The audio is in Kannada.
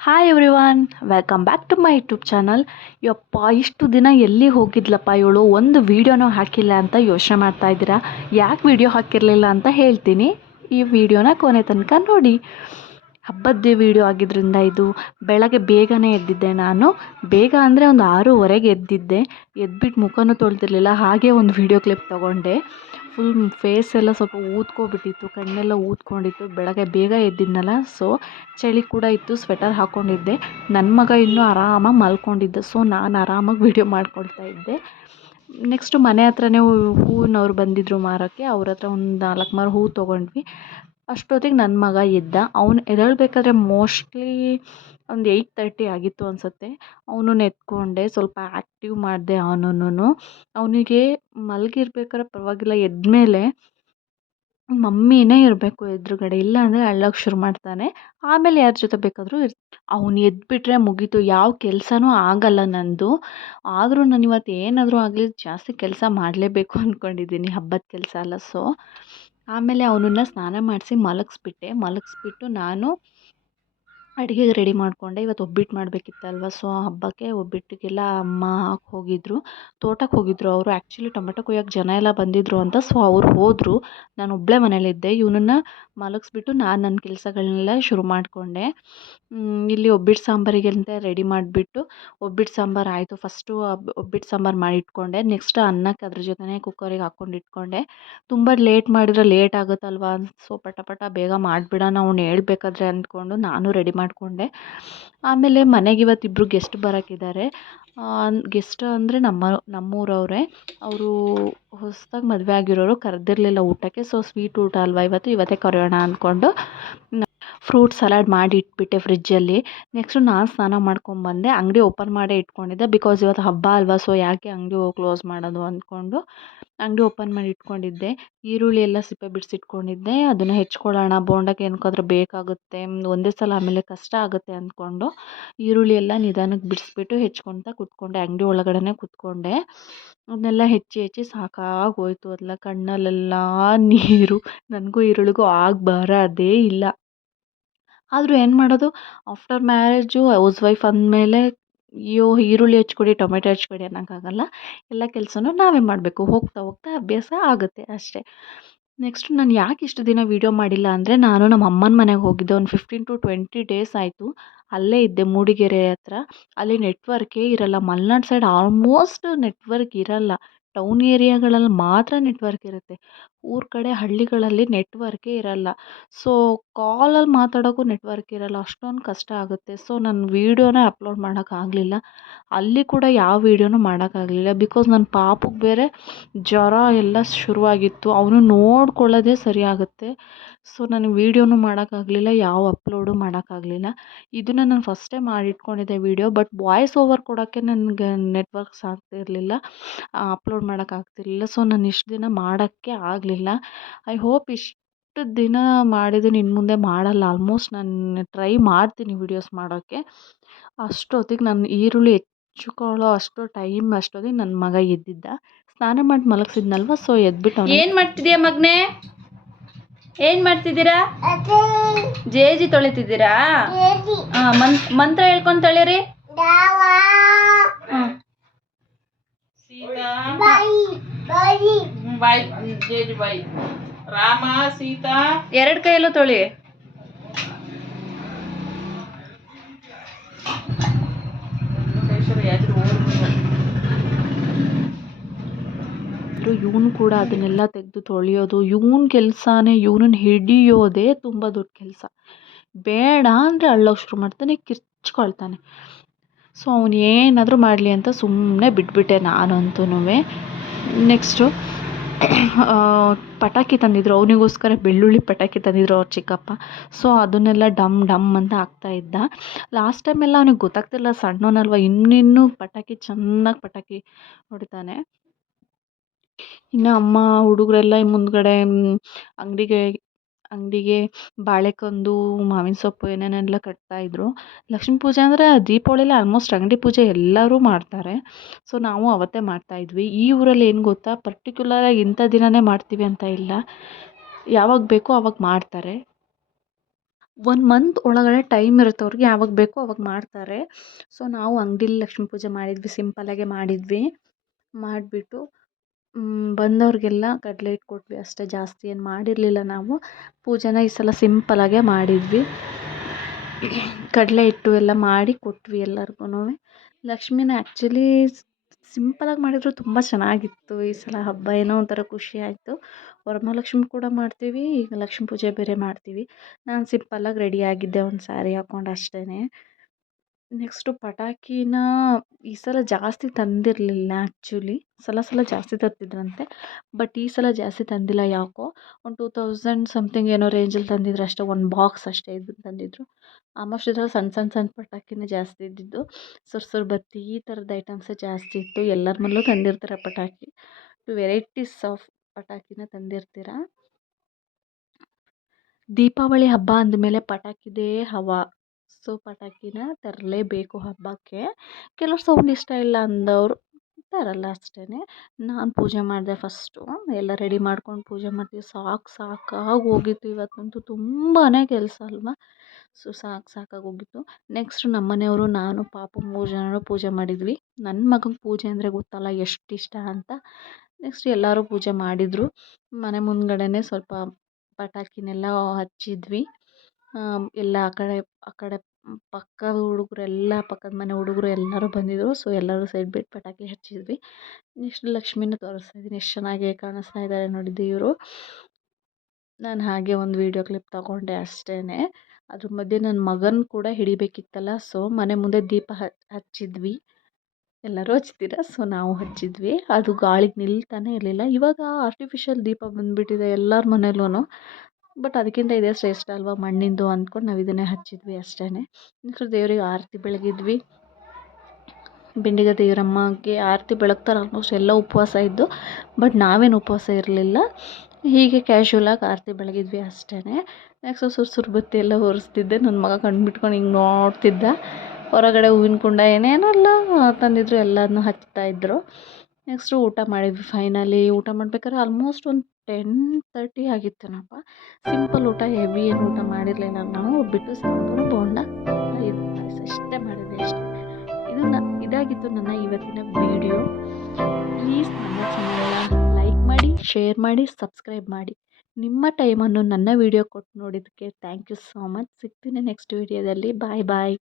Hi everyone, welcome back to my YouTube channel. ಯಪ್ಪ, ಇಷ್ಟು ದಿನ ಎಲ್ಲಿ ಹೋಗಿದ್ಲಪ್ಪ ಇವಳು, ಒಂದು ವೀಡಿಯೋನೂ ಹಾಕಿಲ್ಲ ಅಂತ ಯೋಚನೆ ಮಾಡ್ತಾ ಇದ್ದೀರಾ. ಯಾಕೆ ವೀಡಿಯೋ ಹಾಕಿರಲಿಲ್ಲ ಅಂತ ಹೇಳ್ತೀನಿ. ಈ ವಿಡಿಯೋನ ಕೊನೆ ತನಕ ನೋಡಿ. ಹಬ್ಬದ ವೀಡಿಯೋ ಆಗಿದ್ದರಿಂದ ಇದು ಬೆಳಗ್ಗೆ ಬೇಗನೆ ಎದ್ದಿದ್ದೆ. ನಾನು ಬೇಗ ಅಂದರೆ ಒಂದು 6:30ಗೆ ಎದ್ದಿದ್ದೆ. ಎದ್ಬಿಟ್ಟು ಮುಖನೂ ತೊಳ್ದಿರಲಿಲ್ಲ, ಹಾಗೆ ಒಂದು ವೀಡಿಯೋ ಕ್ಲಿಪ್ ತೊಗೊಂಡೆ. ಫುಲ್ ಫೇಸ್ ಎಲ್ಲ ಸ್ವಲ್ಪ ಊದ್ಕೊಬಿಟ್ಟಿತ್ತು, ಕಣ್ಣೆಲ್ಲ ಊದ್ಕೊಂಡಿತ್ತು. ಬೆಳಗ್ಗೆ ಬೇಗ ಎದ್ದಿದ್ನಲ್ಲ, ಸೊ ಚಳಿ ಕೂಡ ಇತ್ತು, ಸ್ವೆಟರ್ ಹಾಕ್ಕೊಂಡಿದ್ದೆ. ನನ್ನ ಮಗ ಇನ್ನೂ ಆರಾಮಾಗಿ ಮಲ್ಕೊಂಡಿದ್ದ, ಸೊ ನಾನು ಆರಾಮಾಗಿ ವೀಡಿಯೋ ಮಾಡ್ಕೊಳ್ತಾ ಇದ್ದೆ. ನೆಕ್ಸ್ಟು ಮನೆ ಹತ್ರನೇ ಹೂವಿನವ್ರು ಬಂದಿದ್ದರು ಮಾರೋಕ್ಕೆ. ಅವ್ರ ಹತ್ರ ಒಂದು 4 ಮಾರು ಹೂವು ತೊಗೊಂಡ್ವಿ. ಅಷ್ಟೊತ್ತಿಗೆ ನನ್ನ ಮಗ ಎದ್ದ. ಅವನು ಎದ್ದೇಳಬೇಕಾದ್ರೆ ಮೋಸ್ಟ್ಲಿ ಒಂದು 8:30 ಆಗಿತ್ತು ಅನಿಸುತ್ತೆ. ಅವನನ್ನು ಎತ್ಕೊಂಡೆ, ಸ್ವಲ್ಪ ಆ್ಯಕ್ಟಿವ್ ಮಾಡಿದೆ ಅವನನ್ನು. ಅವನಿಗೆ ಮಲಗಿರ್ಬೇಕಾದ್ರೆ ಪರವಾಗಿಲ್ಲ, ಎದ್ಮೇಲೆ ಮಮ್ಮಿನೇ ಇರಬೇಕು ಎದುರುಗಡೆ, ಇಲ್ಲ ಅಂದರೆ ಅಳ್ಳೋಕ್ಕೆ ಶುರು ಮಾಡ್ತಾನೆ. ಆಮೇಲೆ ಯಾರ ಜೊತೆ ಬೇಕಾದರೂ ಅವನು ಎದ್ಬಿಟ್ರೆ ಮುಗೀತು, ಯಾವ ಕೆಲಸನೂ ಆಗಲ್ಲ ನಂದು. ಆದರೂ ನಾನು ಇವತ್ತು ಏನಾದರೂ ಆಗಲಿ ಜಾಸ್ತಿ ಕೆಲಸ ಮಾಡಲೇಬೇಕು ಅಂದ್ಕೊಂಡಿದ್ದೀನಿ, ಹಬ್ಬದ ಕೆಲಸ ಅಲ್ಲ. ಸೊ ಆಮೇಲೆ ಅವನನ್ನು ಸ್ನಾನ ಮಾಡಿಸಿ ಮಲಗಿಸ್ಬಿಟ್ಟು ನಾನು ಅಡುಗೆಗೆ ರೆಡಿ ಮಾಡಿಕೊಂಡೆ. ಇವತ್ತು ಒಬ್ಬಟ್ಟು ಮಾಡಬೇಕಿತ್ತಲ್ವ, ಸೊ ಹಬ್ಬಕ್ಕೆ ಒಬ್ಬಟ್ಟಿಗೆಲ್ಲ ಅಮ್ಮ ಹೋಗಿದ್ದರು, ತೋಟಕ್ಕೆ ಹೋಗಿದ್ದರು ಅವರು. ಆ್ಯಕ್ಚುಲಿ ಟೊಮೆಟೊ ಕೊಯ್ಯೋಕ್ಕೆ ಜನ ಎಲ್ಲ ಬಂದಿದ್ದರು ಅಂತ, ಸೊ ಅವ್ರು ಹೋದರು. ನಾನು ಒಬ್ಬಳೇ ಮನೇಲಿದ್ದೆ. ಇವನನ್ನು ಮಲಗಿಸ್ಬಿಟ್ಟು ನಾನು ನನ್ನ ಕೆಲಸಗಳನ್ನೆಲ್ಲ ಶುರು ಮಾಡಿಕೊಂಡೆ. ಇಲ್ಲಿ ಒಬ್ಬಟ್ಟು ಸಾಂಬಾರಿಗೆ ಅಂತ ರೆಡಿ ಮಾಡಿಬಿಟ್ಟು, ಒಬ್ಬಟ್ಟು ಸಾಂಬಾರು ಆಯಿತು. ಫಸ್ಟು ಒಬ್ಬಟ್ಟು ಸಾಂಬಾರು ಮಾಡಿ ಇಟ್ಕೊಂಡೆ. ನೆಕ್ಸ್ಟ್ ಅನ್ನಕ್ಕೆ ಅದ್ರ ಜೊತೆನೇ ಕುಕ್ಕರಿಗೆ ಹಾಕ್ಕೊಂಡು ಇಟ್ಕೊಂಡೆ. ತುಂಬ ಲೇಟ್ ಮಾಡಿದರೆ ಲೇಟ್ ಆಗುತ್ತಲ್ವ, ಸೊ ಪಟ ಬೇಗ ಮಾಡಿಬಿಡೋಣ ಅವ್ನು ಹೇಳ್ಬೇಕಾದ್ರೆ ಅಂದ್ಕೊಂಡು ನಾನು ರೆಡಿ ಮಾಡಿಕೊಂಡೆ. ಆಮೇಲೆ ಮನೆಗೆ ಇವತ್ತು ಇಬ್ಬರು ಗೆಸ್ಟ್ ಬರೋಕ್ಕಿದ್ದಾರೆ. ಗೆಸ್ಟ್ ಅಂದರೆ ನಮ್ಮೂರವರೇ. ಅವರು ಹೊಸದಾಗಿ ಮದುವೆ ಆಗಿರೋರು, ಕರೆದಿರಲಿಲ್ಲ ಊಟಕ್ಕೆ. ಸೊ ಸ್ವೀಟ್ ಊಟ ಅಲ್ವಾ ಇವತ್ತೇ ಕರೆಯೋಣ ಅಂದ್ಕೊಂಡು ಫ್ರೂಟ್ ಸಲಾಡ್ ಮಾಡಿ ಇಟ್ಬಿಟ್ಟೆ ಫ್ರಿಜ್ಜಲ್ಲಿ. ನೆಕ್ಸ್ಟು ನಾನು ಸ್ನಾನ ಮಾಡ್ಕೊಂಬಂದೆ. ಅಂಗಡಿ ಓಪನ್ ಮಾಡೇ ಇಟ್ಕೊಂಡಿದ್ದೆ, ಬಿಕಾಸ್ ಇವತ್ತು ಹಬ್ಬ ಅಲ್ವಾ, ಸೊ ಯಾಕೆ ಅಂಗಡಿ ಕ್ಲೋಸ್ ಮಾಡೋದು ಅಂದ್ಕೊಂಡು ಅಂಗಡಿ ಓಪನ್ ಮಾಡಿ ಇಟ್ಕೊಂಡಿದ್ದೆ. ಈರುಳ್ಳಿ ಎಲ್ಲ ಸಿಪ್ಪೆ ಬಿಡಿಸಿಟ್ಕೊಂಡಿದ್ದೆ, ಅದನ್ನು ಹೆಚ್ಕೊಳ್ಳೋಣ, ಬೋಂಡಕ್ಕೆ ಏನಕ್ಕಾದ್ರೂ ಬೇಕಾಗುತ್ತೆ, ಒಂದೇ ಸಲ ಆಮೇಲೆ ಕಷ್ಟ ಆಗುತ್ತೆ ಅಂದ್ಕೊಂಡು ಈರುಳ್ಳಿ ಎಲ್ಲ ನಿಧಾನಕ್ಕೆ ಬಿಡಿಸ್ಬಿಟ್ಟು ಹೆಚ್ಕೊತಾ ಕೂತ್ಕೊಂಡೆ. ಅಂಗಡಿ ಒಳಗಡೆ ಕೂತ್ಕೊಂಡೆ. ಅದನ್ನೆಲ್ಲ ಹೆಚ್ಚಿ ಸಾಕಾಗೋಯ್ತು. ಅದೆಲ್ಲ ಕಣ್ಣಲ್ಲೆಲ್ಲ ನೀರು. ನನಗೂ ಈರುಳ್ಳಿಗೂ ಬರೋದೇ ಇಲ್ಲ. ಆದರೂ ಏನು ಮಾಡೋದು, ಆಫ್ಟರ್ ಮ್ಯಾರೇಜು ಹೌಸ್ ವೈಫ್ ಅಂದಮೇಲೆ ಅಯ್ಯೋ ಈರುಳ್ಳಿ ಹೆಚ್ಕೊಡಿ, ಟೊಮೆಟೊ ಹೆಚ್ಕೊಡಿ ಅನ್ನೋಕ್ಕಾಗಲ್ಲ. ಎಲ್ಲ ಕೆಲಸನೂ ನಾವೇ ಮಾಡಬೇಕು. ಹೋಗ್ತಾ ಅಭ್ಯಾಸ ಆಗುತ್ತೆ ಅಷ್ಟೇ. ನೆಕ್ಸ್ಟ್ ನಾನು ಯಾಕೆ ಇಷ್ಟು ದಿನ ವೀಡಿಯೋ ಮಾಡಿಲ್ಲ ಅಂದರೆ, ನಾನು ನಮ್ಮ ಅಮ್ಮನ ಮನೆಗೆ ಹೋಗಿದ್ದೆ. ಒಂದು 15 to 20 ಡೇಸ್ ಆಯಿತು. ಅಲ್ಲೇ ಇದ್ದೆ, ಮೂಡಿಗೆರೆ ಹತ್ರ. ಅಲ್ಲಿ ನೆಟ್ವರ್ಕೇ ಇರಲ್ಲ. ಮಲೆನಾಡು ಸೈಡ್ ಆಲ್ಮೋಸ್ಟ್ ನೆಟ್ವರ್ಕ್ ಇರಲ್ಲ. ಟೌನ್ ಏರಿಯಾಗಳಲ್ಲಿ ಮಾತ್ರ ನೆಟ್ವರ್ಕ್ ಇರುತ್ತೆ. ಊರ ಕಡೆ ಹಳ್ಳಿಗಳಲ್ಲಿ ನೆಟ್ವರ್ಕೇ ಇರಲ್ಲ. ಸೊ ಕಾಲಲ್ಲಿ ಮಾತಾಡೋಕ್ಕೂ ನೆಟ್ವರ್ಕ್ ಇರಲ್ಲ, ಅಷ್ಟೊಂದು ಕಷ್ಟ ಆಗುತ್ತೆ. ಸೊ ನಾನು ವೀಡಿಯೋನೇ ಅಪ್ಲೋಡ್ ಮಾಡೋಕ್ಕಾಗಲಿಲ್ಲ. ಅಲ್ಲಿ ಕೂಡ ಯಾವ ವೀಡಿಯೋನೂ ಮಾಡೋಕ್ಕಾಗಲಿಲ್ಲ, ಬಿಕಾಸ್ ನನ್ನ ಪಾಪುಗೆ ಬೇರೆ ಜ್ವರ ಎಲ್ಲ ಶುರುವಾಗಿತ್ತು. ಅವನು ನೋಡ್ಕೊಳ್ಳೋದೇ ಸರಿಯಾಗುತ್ತೆ. ಸೊ ನನಗೆ ವೀಡಿಯೋನೂ ಮಾಡೋಕ್ಕಾಗಲಿಲ್ಲ, ಯಾವ ಅಪ್ಲೋಡು ಮಾಡೋಕ್ಕಾಗಲಿಲ್ಲ. ಇದನ್ನು ನಾನು ಫಸ್ಟೇ ಮಾಡಿಟ್ಕೊಂಡಿದ್ದೆ ವೀಡಿಯೋ, ಬಟ್ ವಾಯ್ಸ್ ಓವರ್ ಕೊಡೋಕ್ಕೆ ನನಗೆ ನೆಟ್ವರ್ಕ್ಸ್ ಆಗ್ತಿರಲಿಲ್ಲ, ಅಪ್ಲೋಡ್ ಮಾಡೋಕ್ಕಾಗ್ತಿರ್ಲಿಲ್ಲ. ಸೊ ನಾನು ಇಷ್ಟು ದಿನ ಮಾಡೋಕ್ಕೆ ಆಗಲಿಲ್ಲ. ಐ ಹೋಪ್ ಇಷ್ಟು ದಿನ ಮಾಡಿದ್ದೀನಿ, ಇನ್ನು ಮುಂದೆ ಮಾಡಲ್ಲ. ಆಲ್ಮೋಸ್ಟ್ ನಾನು ಟ್ರೈ ಮಾಡ್ತೀನಿ ವೀಡಿಯೋಸ್ ಮಾಡೋಕ್ಕೆ. ಅಷ್ಟೊತ್ತಿಗೆ ನಾನು ಈರುಳ್ಳಿ ಹೆಚ್ಚಿಕೊಳ್ಳೋ ಅಷ್ಟೊತ್ತಿಗೆ ನನ್ನ ಮಗ ಎದ್ದಿದ್ದ. ಸ್ನಾನ ಮಾಡಿ ಮಲಗಿಸಿದ್ನಲ್ವ, ಸೊ ಎದ್ಬಿಟ್ಟು ಏನು ಮಾಡ್ತಿದ್ದೀಯ ಮಗನೇ? ಏನು ಮಾಡ್ತಿದ್ದೀರಾ? ಜೇಜಿ ತೊಳಿತಿದ್ದೀರಾ? ಮಂತ್ರ ಹೇಳ್ಕೊಂಡು ತೊಳಿರಿ. ರಾಮ ಸೀತಾ ಎರಡು ಕೈಯಲ್ಲೂ ತೊಳಿ. ಇವನು ಕೂಡ ಅದನ್ನೆಲ್ಲ ತೆಗೆದು ತೊಳೆಯೋದು ಇವನ ಕೆಲಸನೇ. ಇವನನ್ನು ಹಿಡಿಯೋದೇ ತುಂಬ ದೊಡ್ಡ ಕೆಲಸ. ಬೇಡ ಅಂದರೆ ಅಳ್ಳೋಕ್ಕೆ ಶುರು ಮಾಡ್ತಾನೆ, ಕಿರ್ಚ್ಕೊಳ್ತಾನೆ. ಸೊ ಅವನು ಏನಾದರೂ ಮಾಡಲಿ ಅಂತ ಸುಮ್ಮನೆ ಬಿಟ್ಬಿಟ್ಟೆ ನಾನಂತೂ. ನೆಕ್ಸ್ಟು ಪಟಾಕಿ ತಂದಿದ್ರು, ಅವನಿಗೋಸ್ಕರ ಬೆಳ್ಳುಳ್ಳಿ ಪಟಾಕಿ ತಂದಿದ್ರು ಅವ್ರ ಚಿಕ್ಕಪ್ಪ. ಸೊ ಅದನ್ನೆಲ್ಲ ಡಮ್ ಡಮ್ ಅಂತ ಹಾಕ್ತಾಯಿದ್ದ. ಲಾಸ್ಟ್ ಟೈಮೆಲ್ಲ ಅವನಿಗೆ ಗೊತ್ತಾಗ್ತಿಲ್ಲ, ಸಣ್ಣವನಲ್ವ, ಇನ್ನಿನ್ನೂ ಚೆನ್ನಾಗಿ ಪಟಾಕಿ ಹೊಡಿತಾನೆ. ಇನ್ನು ಅಮ್ಮ ಹುಡುಗರೆಲ್ಲ ಮುಂದ್ಗಡೆ ಅಂಗಡಿಗೆ ಬಾಳೆಕಂದು, ಮಾವಿನ ಸೊಪ್ಪು ಏನೇನೆಲ್ಲ ಕಟ್ತಾಯಿದ್ರು. ಲಕ್ಷ್ಮೀ ಪೂಜೆ ಅಂದರೆ ದೀಪಾವಳಿಲಿ ಆಲ್ಮೋಸ್ಟ್ ಅಂಗಡಿ ಪೂಜೆ ಎಲ್ಲರೂ ಮಾಡ್ತಾರೆ. ಸೊ ನಾವು ಅವತ್ತೇ ಮಾಡ್ತಾಯಿದ್ವಿ. ಈ ಊರಲ್ಲಿ ಏನು ಗೊತ್ತಾ, ಪರ್ಟಿಕ್ಯುಲರಾಗಿ ಇಂಥ ದಿನವೇ ಮಾಡ್ತೀವಿ ಅಂತ ಇಲ್ಲ, ಯಾವಾಗ ಬೇಕೋ ಆವಾಗ ಮಾಡ್ತಾರೆ. 1 ಮಂತ್ ಒಳಗಡೆ ಟೈಮ್ ಇರುತ್ತೆ ಅವ್ರಿಗೆ, ಯಾವಾಗ ಬೇಕೋ ಅವಾಗ ಮಾಡ್ತಾರೆ. ಸೊ ನಾವು ಅಂಗಡಿಲಿ ಲಕ್ಷ್ಮೀ ಪೂಜೆ ಮಾಡಿದ್ವಿ, ಸಿಂಪಲ್ಲಾಗೆ ಮಾಡಿದ್ವಿ. ಮಾಡಿಬಿಟ್ಟು ಬಂದವ್ರಿಗೆಲ್ಲ ಕಡಲೆ ಹಿಟ್ಟು ಕೊಟ್ವಿ ಅಷ್ಟೇ, ಜಾಸ್ತಿ ಏನು ಮಾಡಿರಲಿಲ್ಲ ನಾವು. ಪೂಜೆನ ಈ ಸಲ ಸಿಂಪಲ್ಲಾಗೆ ಮಾಡಿದ್ವಿ. ಕಡಲೆ ಹಿಟ್ಟು ಎಲ್ಲ ಮಾಡಿ ಕೊಟ್ವಿ ಎಲ್ಲರಿಗೂ. ಲಕ್ಷ್ಮಿನ ಆ್ಯಕ್ಚುಲಿ ಸಿಂಪಲಾಗಿ ಮಾಡಿದ್ರು ತುಂಬ ಚೆನ್ನಾಗಿತ್ತು. ಈ ಸಲ ಹಬ್ಬ ಏನೋ ಒಂಥರ ಖುಷಿ ಆಯಿತು. ವರಮಹಾಲಕ್ಷ್ಮಿ ಕೂಡ ಮಾಡ್ತೀವಿ, ಈಗ ಲಕ್ಷ್ಮೀ ಪೂಜೆ ಬೇರೆ ಮಾಡ್ತೀವಿ. ನಾನು ಸಿಂಪಲ್ಲಾಗಿ ರೆಡಿಯಾಗಿದ್ದೆ, ಒಂದು ಸ್ಯಾರಿ ಹಾಕ್ಕೊಂಡು ಅಷ್ಟೇ. ನೆಕ್ಸ್ಟು ಪಟಾಕಿನ ಈ ಸಲ ಜಾಸ್ತಿ ತಂದಿರಲಿಲ್ಲ ಆ್ಯಕ್ಚುಲಿ. ಸಲ ಜಾಸ್ತಿ ತರ್ತಿದ್ರಂತೆ, ಬಟ್ ಈ ಸಲ ಜಾಸ್ತಿ ತಂದಿಲ್ಲ ಯಾಕೋ. ಒಂದು 2000 ಸಮಥಿಂಗ್ ಏನೋ ರೇಂಜಲ್ಲಿ ತಂದಿದ್ರು ಅಷ್ಟೇ, ಒಂದು ಬಾಕ್ಸ್ ಅಷ್ಟೇ ಇದನ್ನು ತಂದಿದ್ರು. ಆಲ್ಮೋಸ್ಟ್ ಇದ್ರಲ್ಲಿ ಸಣ್ಣ ಪಟಾಕಿನೇ ಜಾಸ್ತಿ ಇದ್ದಿದ್ದು. ಸುರು ಬತ್ತಿ ಈ ಥರದ ಐಟಮ್ಸೇ ಜಾಸ್ತಿ ಇತ್ತು. ಎಲ್ಲರ ಮನೇಲೂ ತಂದಿರ್ತಾರೆ ಪಟಾಕಿ. ವೆರೈಟೀಸ್ ಆಫ್ ಪಟಾಕಿನ ತಂದಿರ್ತೀರ. ದೀಪಾವಳಿ ಹಬ್ಬ ಅಂದಮೇಲೆ ಪಟಾಕಿದೇ ಹವಾ. ಸೊ ಪಟಾಕಿನ ತರಲೇಬೇಕು ಹಬ್ಬಕ್ಕೆ. ಕೆಲವ್ರು ಸೌಂಡ್ ಇಷ್ಟ ಇಲ್ಲ ಅಂದವರು ತರಲ್ಲ ಅಷ್ಟೇ. ನಾನು ಪೂಜೆ ಮಾಡಿದೆ ಫಸ್ಟು, ಎಲ್ಲ ರೆಡಿ ಮಾಡ್ಕೊಂಡು ಪೂಜೆ ಮಾಡ್ತೀವಿ. ಸಾಕಾಗಿ ಹೋಗಿತ್ತು ಇವತ್ತಂತೂ, ತುಂಬಾ ಕೆಲಸ ಅಲ್ವಾ. ಸೊ ಸಾಕಾಗಿ ಹೋಗಿತ್ತು. ನೆಕ್ಸ್ಟ್ ನಮ್ಮ ಮನೆಯವರು, ನಾನು, ಪಾಪು 3 ಜನರು ಪೂಜೆ ಮಾಡಿದ್ವಿ. ನನ್ನ ಮಗಂಗೆ ಪೂಜೆ ಅಂದರೆ ಗೊತ್ತಲ್ಲ ಎಷ್ಟು ಇಷ್ಟ ಅಂತ. ನೆಕ್ಸ್ಟ್ ಎಲ್ಲರೂ ಪೂಜೆ ಮಾಡಿದರು. ಮನೆ ಮುಂದ್ಗಡೆನೇ ಸ್ವಲ್ಪ ಪಟಾಕಿನೆಲ್ಲ ಹಚ್ಚಿದ್ವಿ. ಎಲ್ಲ ಆ ಕಡೆ ಪಕ್ಕದ ಹುಡುಗರೆಲ್ಲ, ಪಕ್ಕದ ಮನೆ ಹುಡುಗರು ಎಲ್ಲರೂ ಬಂದಿದ್ದರು. ಸೊ ಎಲ್ಲರೂ ಸೈಡ್ ಬಿಟ್ಟು ಪಟಾಕಿ ಹಚ್ಚಿದ್ವಿ. ನೆಕ್ಸ್ಟ್ ಲಕ್ಷ್ಮಿನ ತೋರಿಸ್ತಾ ಇದ್ದೀನಿ, ಎಷ್ಟು ಚೆನ್ನಾಗಿ ಕಾಣಿಸ್ತಾ ಇದ್ದಾರೆ ನೋಡಿ ದೇವರು. ನಾನು ಹಾಗೆ ಒಂದು ವೀಡಿಯೋ ಕ್ಲಿಪ್ ತಗೊಂಡೆ ಅಷ್ಟೇ. ಅದ್ರ ಮಧ್ಯೆ ನನ್ನ ಮಗನ ಕೂಡ ಹಿಡಿಬೇಕಿತ್ತಲ್ಲ, ಸೊ ಮನೆ ಮುಂದೆ ದೀಪ ಹಚ್ಚಿದ್ವಿ. ಎಲ್ಲರೂ ಹಚ್ತೀರ, ಸೊ ನಾವು ಹಚ್ಚಿದ್ವಿ. ಅದು ಗಾಳಿಗೆ ನಿಲ್ತಾನೆ ಇರಲಿಲ್ಲ. ಇವಾಗ ಆರ್ಟಿಫಿಷಿಯಲ್ ದೀಪ ಬಂದುಬಿಟ್ಟಿದೆ ಎಲ್ಲರ ಮನೇಲೂ, ಬಟ್ ಅದಕ್ಕಿಂತ ಇದೇ ಶ್ರೇಷ್ಠ ಅಲ್ವಾ ಮಣ್ಣಿಂದು ಅಂದ್ಕೊಂಡು ನಾವು ಇದನ್ನೇ ಹಚ್ಚಿದ್ವಿ ಅಷ್ಟೇ. ನೆಕ್ಸ್ಟ್ ದೇವರಿಗೆ ಆರತಿ ಬೆಳಗಿದ್ವಿ. ಬಿಂಡಿಗ ದೇವರಮ್ಮಗೆ ಆರತಿ ಬೆಳಗ್ತಾರೆ. ಆಲ್ಮೋಸ್ಟ್ ಎಲ್ಲ ಉಪವಾಸ ಇದ್ದು, ಬಟ್ ನಾವೇನು ಉಪವಾಸ ಇರಲಿಲ್ಲ, ಹೀಗೆ ಕ್ಯಾಶುವಲಾಗಿ ಆರತಿ ಬೆಳಗಿದ್ವಿ ಅಷ್ಟೇ. ನೆಕ್ಸ್ಟ್ ಸುರು ಬತ್ತಿ ಎಲ್ಲ ಒರೆಸ್ತಿದ್ದೆ. ನನ್ನ ಮಗ ಕಣ್ಬಿಟ್ಕೊಂಡು ಹಿಂಗೆ ನೋಡ್ತಿದ್ದ. ಹೊರಗಡೆ ಹೂವಿನ ಕುಂಡ ಏನೇನೆಲ್ಲ ತಂದಿದ್ರು ಎಲ್ಲದನ್ನೂ ಹಚ್ತಾಯಿದ್ರು. ನೆಕ್ಸ್ಟು ಊಟ ಮಾಡಿದ್ವಿ. ಫೈನಲಿ ಊಟ ಮಾಡ್ಬೇಕಾದ್ರೆ ಆಲ್ಮೋಸ್ಟ್ ಒಂದು 10:30 ಆಗಿತ್ತೇನಪ್ಪ. ಸಿಂಪಲ್ ಊಟ, ಹೆವಿ ಏನು ಊಟ ಮಾಡಿರಲಿಲ್ಲ ನಾವು. ಉಬ್ಬಿಟ್ಟು, ಸಾಂಬಾರು, ಬೋಂಡ, ಇದು ಪಾಯಸ ಅಷ್ಟೇ ಮಾಡಿದ್ವಿ ಅಷ್ಟೇ. ಇದಾಗಿತ್ತು ನನ್ನ ಇವತ್ತಿನ ವಿಡಿಯೋ. ಪ್ಲೀಸ್ ನನ್ನ ಚಾನಲ್ನ ಲೈಕ್ ಮಾಡಿ, ಶೇರ್ ಮಾಡಿ, ಸಬ್ಸ್ಕ್ರೈಬ್ ಮಾಡಿ. ನಿಮ್ಮ ಟೈಮನ್ನು ನನ್ನ ವಿಡಿಯೋ ಕೊಟ್ಟು ನೋಡಿದ್ದಕ್ಕೆ ಥ್ಯಾಂಕ್ ಯು ಸೋ ಮಚ್. ಸಿಗ್ತೀನಿ ನೆಕ್ಸ್ಟ್ ವಿಡಿಯೋದಲ್ಲಿ. ಬಾಯ್.